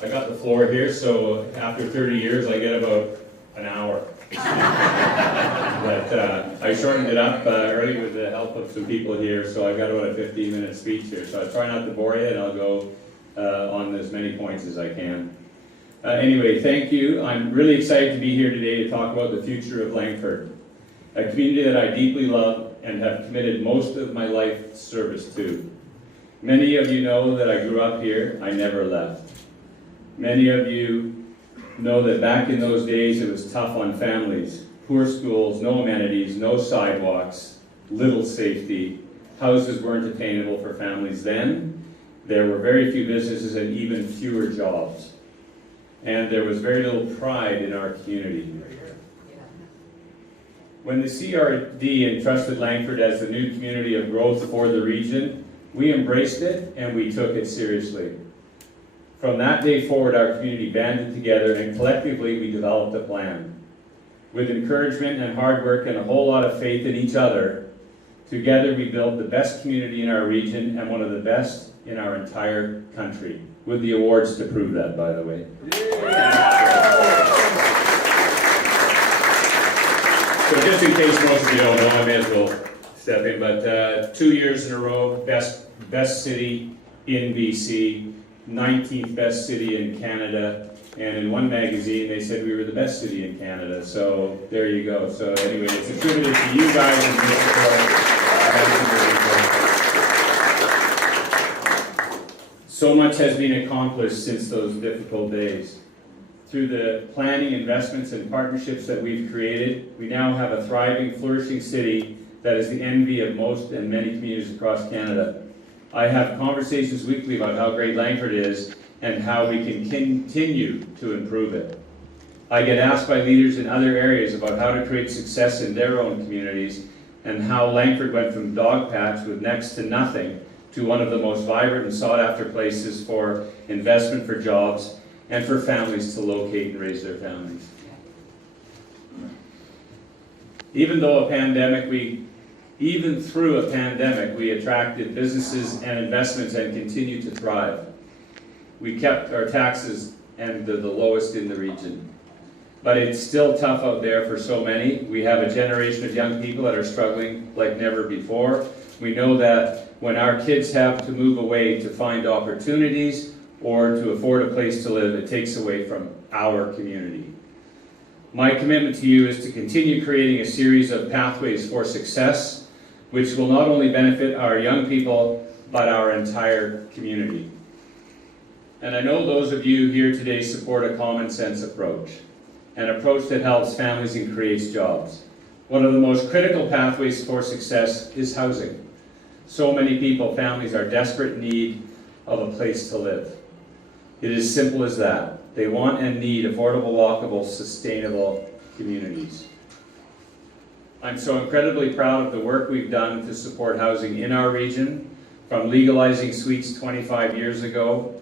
I got the floor here, so after 30 years I get about an hour. But I shortened it up early with the help of some people here, so I've got about a 15-minute speech here. So I'll try not to bore you, and I'll go on as many points as I can. Anyway, thank you. I'm really excited to be here today to talk about the future of Langford, a community that I deeply love and have committed most of my life service to. Many of you know that I grew up here. I never left. Many of you know that back in those days it was tough on families. Poor schools, no amenities, no sidewalks, little safety. Houses weren't attainable for families then. There were very few businesses and even fewer jobs. And there was very little pride in our community. When the CRD entrusted Langford as the new community of growth for the region, we embraced it and we took it seriously. From that day forward, our community banded together and collectively we developed a plan. With encouragement and hard work and a whole lot of faith in each other, together we built the best community in our region and one of the best in our entire country, with the awards to prove that, by the way. So just in case most of you don't know, I may as well step in, but 2 years in a row, best city in BC, 19th best city in Canada, and in one magazine they said we were the best city in Canada, so there you go. So anyway, it's attributed to you guys and your support. So much has been accomplished since those difficult days. Through the planning, investments, and partnerships that we've created, we now have a thriving, flourishing city that is the envy of most and many communities across Canada. I have conversations weekly about how great Langford is and how we can continue to improve it. I get asked by leaders in other areas about how to create success in their own communities and how Langford went from dog patch with next to nothing to one of the most vibrant and sought after places for investment, for jobs, and for families to locate and raise their families. Even through a pandemic, we attracted businesses and investments and continue to thrive. We kept our taxes and the lowest in the region. But it's still tough out there for so many. We have a generation of young people that are struggling like never before. We know that when our kids have to move away to find opportunities or to afford a place to live, it takes away from our community. My commitment to you is to continue creating a series of pathways for success, which will not only benefit our young people, but our entire community. And I know those of you here today support a common sense approach, an approach that helps families and creates jobs. One of the most critical pathways for success is housing. So many people, families, are desperate in need of a place to live. It is simple as that. They want and need affordable, walkable, sustainable communities. I'm so incredibly proud of the work we've done to support housing in our region, from legalizing suites 25 years ago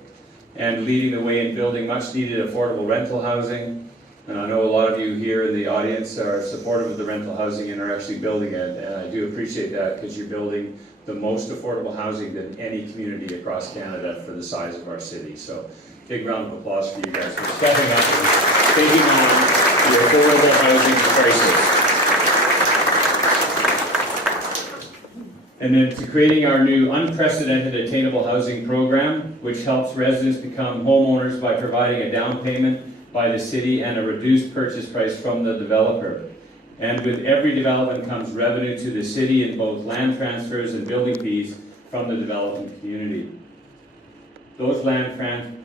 and leading the way in building much needed affordable rental housing. And I know a lot of you here in the audience are supportive of the rental housing and are actually building it, and I do appreciate that because you're building the most affordable housing than any community across Canada for the size of our city. So big round of applause for you guys for stepping up and taking on the affordable housing crisis. And then to creating our new unprecedented attainable housing program, which helps residents become homeowners by providing a down payment by the city and a reduced purchase price from the developer. And with every development comes revenue to the city in both land transfers and building fees from the development community. Those land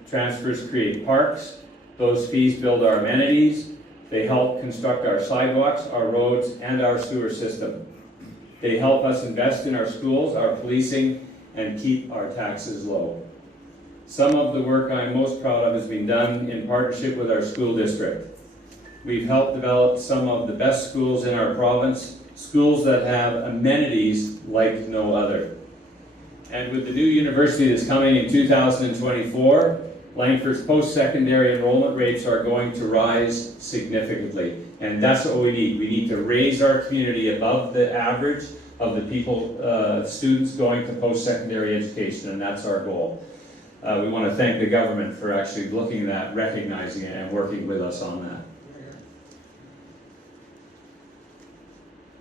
transfers create parks, those fees build our amenities, they help construct our sidewalks, our roads, and our sewer system. They help us invest in our schools, our policing, and keep our taxes low. Some of the work I'm most proud of has been done in partnership with our school district. We've helped develop some of the best schools in our province, schools that have amenities like no other. And with the new university that's coming in 2024, Langford's post-secondary enrollment rates are going to rise significantly. And that's what we need. We need to raise our community above the average of the people, students going to post-secondary education, and that's our goal. we want to thank the government for actually looking at that, recognizing it, and working with us on that.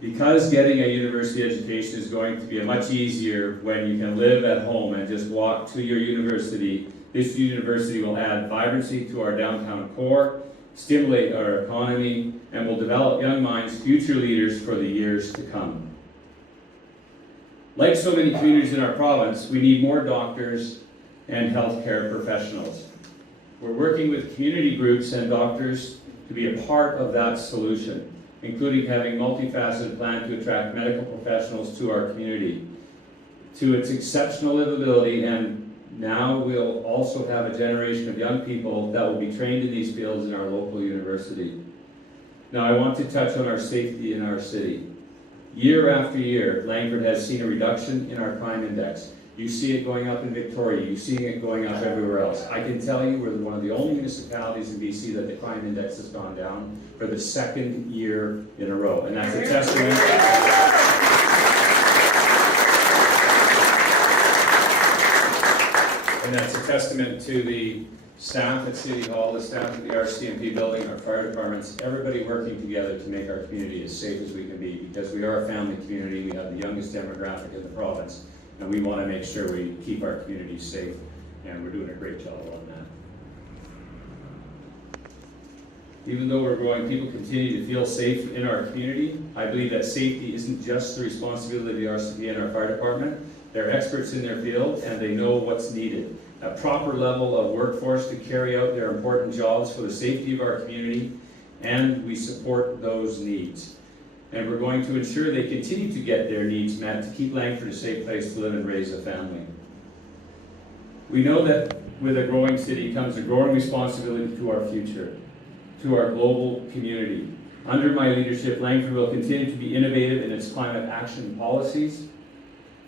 Because getting a university education is going to be much easier when you can live at home and just walk to your university, this university will add vibrancy to our downtown core, stimulate our economy, and will develop young minds, future leaders for the years to come. Like so many communities in our province, we need more doctors and healthcare professionals. We're working with community groups and doctors to be a part of that solution, including having a multifaceted plan to attract medical professionals to our community. To its exceptional livability, and now we'll also have a generation of young people that will be trained in these fields in our local university. Now I want to touch on our safety in our city. Year after year, Langford has seen a reduction in our crime index. You see it going up in Victoria, you see it going up everywhere else. I can tell you we're one of the only municipalities in BC that the crime index has gone down for the second year in a row. And that's a testament. And that's a testament to the staff at City Hall, the staff at the RCMP building, our fire departments, everybody working together to make our community as safe as we can be, because we are a family community, we have the youngest demographic in the province, and we want to make sure we keep our community safe, and we're doing a great job on that. Even though we're growing, people continue to feel safe in our community. I believe that safety isn't just the responsibility of the RCMP and our fire department. They're experts in their field, and they know what's needed. A proper level of workforce to carry out their important jobs for the safety of our community, and we support those needs. And we're going to ensure they continue to get their needs met to keep Langford a safe place to live and raise a family. We know that with a growing city comes a growing responsibility to our future, to our global community. Under my leadership, Langford will continue to be innovative in its climate action policies,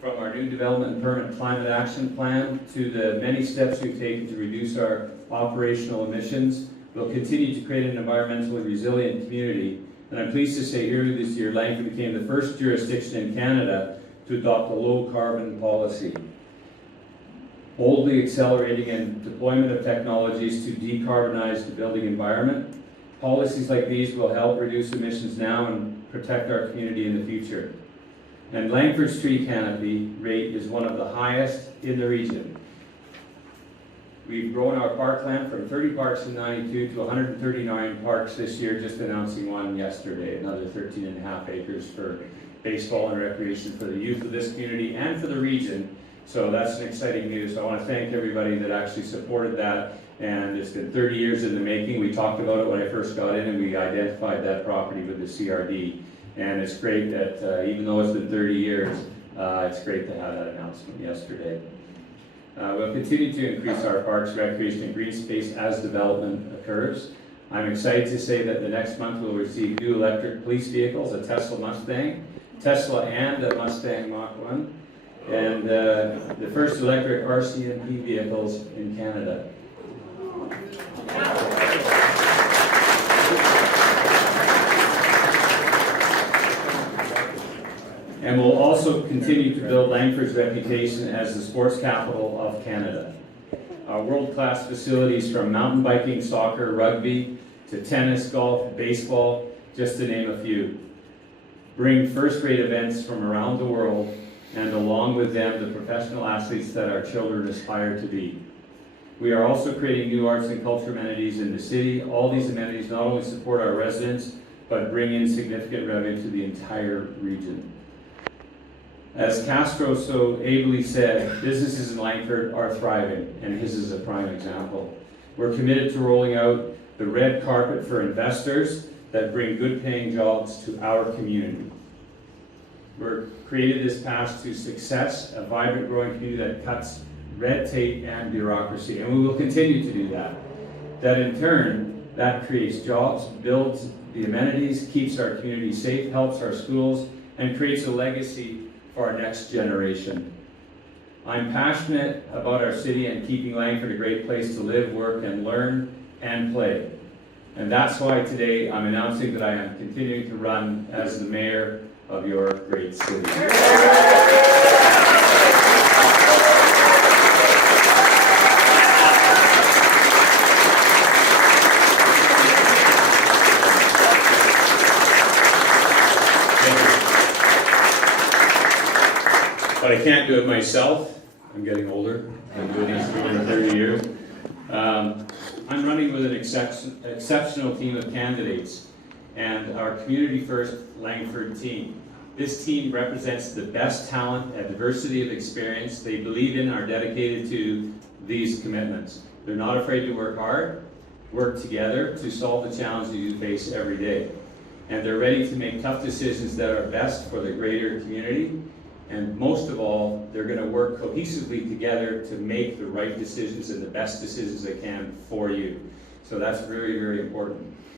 from our new development and permanent climate action plan to the many steps we've taken to reduce our operational emissions. We'll continue to create an environmentally resilient community. And I'm pleased to say earlier this year, Langford became the first jurisdiction in Canada to adopt a low carbon policy, boldly accelerating in deployment of technologies to decarbonize the building environment. Policies like these will help reduce emissions now and protect our community in the future. And Langford's tree canopy rate is one of the highest in the region. We've grown our parkland from 30 parks in '92 to 139 parks this year, just announcing one yesterday, another 13.5 acres for baseball and recreation for the youth of this community and for the region. So that's an exciting news. So I want to thank everybody that actually supported that. And it's been 30 years in the making. We talked about it when I first got in, and we identified that property with the CRD. And it's great that even though it's been 30 years, it's great to have that announcement yesterday. We'll continue to increase our parks, recreation, and green space as development occurs. I'm excited to say that the next month we'll receive new electric police vehicles, a Tesla Mustang, Tesla and a Mustang Mach 1, and the first electric RCMP vehicles in Canada. And we'll also continue to build Langford's reputation as the sports capital of Canada. Our world-class facilities, from mountain biking, soccer, rugby, to tennis, golf, baseball, just to name a few, bring first-rate events from around the world, and along with them, the professional athletes that our children aspire to be. We are also creating new arts and culture amenities in the city. All these amenities not only support our residents, but bring in significant revenue to the entire region. As Castro so ably said, businesses in Langford are thriving, and his is a prime example. We're committed to rolling out the red carpet for investors that bring good-paying jobs to our community. We're created this path to success, a vibrant, growing community that cuts red tape and bureaucracy, and we will continue to do that. That in turn, that creates jobs, builds the amenities, keeps our community safe, helps our schools, and creates a legacy for our next generation. I'm passionate about our city and keeping Langford a great place to live, work, and learn and play. And that's why today I'm announcing that I am continuing to run as the mayor of your great city. but I can't do it myself. I'm getting older. I've been doing this for over 30 years. I'm running with an exceptional team of candidates and our Community First Langford team. This team represents the best talent and diversity of experience they believe in, are dedicated to these commitments. They're not afraid to work hard, work together to solve the challenges you face every day. And they're ready to make tough decisions that are best for the greater community. And most of all, they're going to work cohesively together to make the right decisions and the best decisions they can for you. So that's very, very important.